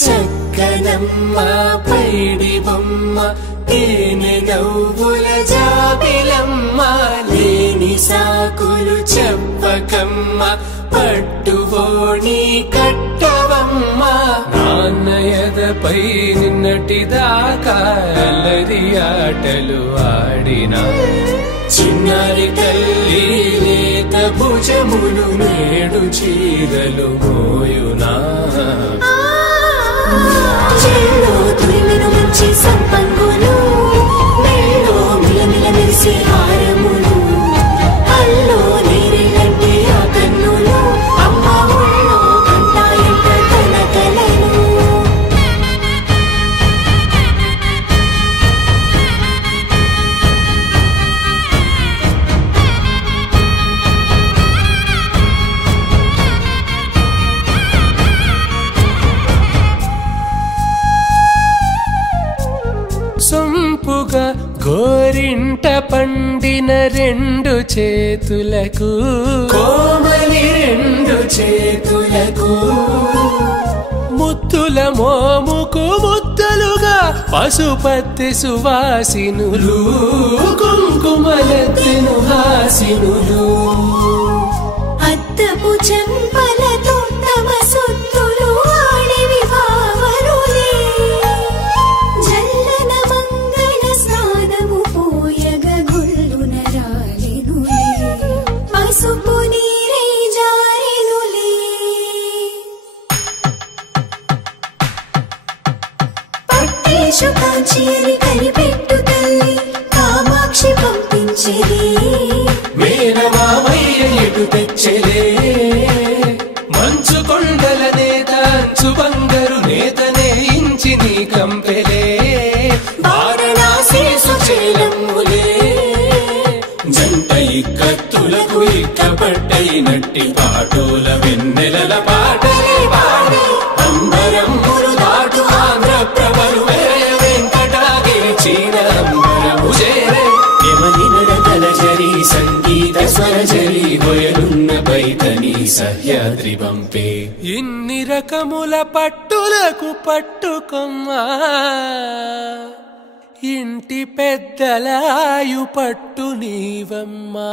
చక్కనమ్మ పైడి బొమ్మ తేనె నవ్వుల జాబిలమ్మ లేని సాకులు చెప్పకమ్మ పట్టువోణి కట్టవమ్మ నాన్నయదపై నిన్నటిదాకా అల్లరి ఆటలు ఆడినా చిన్నారి తల్లి లేత భుజములు నేడు చీరలు మోయునా చెల్లో తురిమిను మంచి సంపంగులు మెల్లో మిలమిల మెరిసే హారములు అల్లో నీరిలంటే ఆ కన్నులు అమ్మ ఒళ్ళో కంటాయంట తన కలలు సొంపుగా గోరింట పండిన రెండు చేతులకు కోమలి రెండు చేతులకు ముత్తుల మోముకు ముద్దలుగా పసుపత్తి సువాసినులు కుంకుమలెత్తెను హాసినులు అద్దపు చెంపలతో తమ సొత్తులు ఆడివి భావరులే జల్లన మంగళ స్నానము పోయగ గొల్లున రాలినులే పసుపు నీరే జారినులే పట్టేశు కాంచేరి కనిపెట్టు తల్లి కామాక్షి పంపించేది మేనమామయ్య ఎటు తెచ్చలే మంచు కొండల నేత అంచు బంగారు నేతనే ఇంచి నీ కంపెలే వారణాసి సుచేలమ్ములే జంట ఇక్కత్తులకు ఇక్కపట్టైనట్టి పాటోల వెన్నెలల పాటలే పాడే అంబరమ్ములు దాటు ఆంధ్ర ప్రభలు వెంకటాగిరి చీన అంబరము చేరే యమని నడకల జరి సంగీత స్వరజరి హొయలున్న పైతని సహ్యాద్రి పంపే ఇన్ని రకముల పట్టులకు పట్టుకొమ్మా ఇంటి పెద్దలాయు పట్టు నీవమ్మా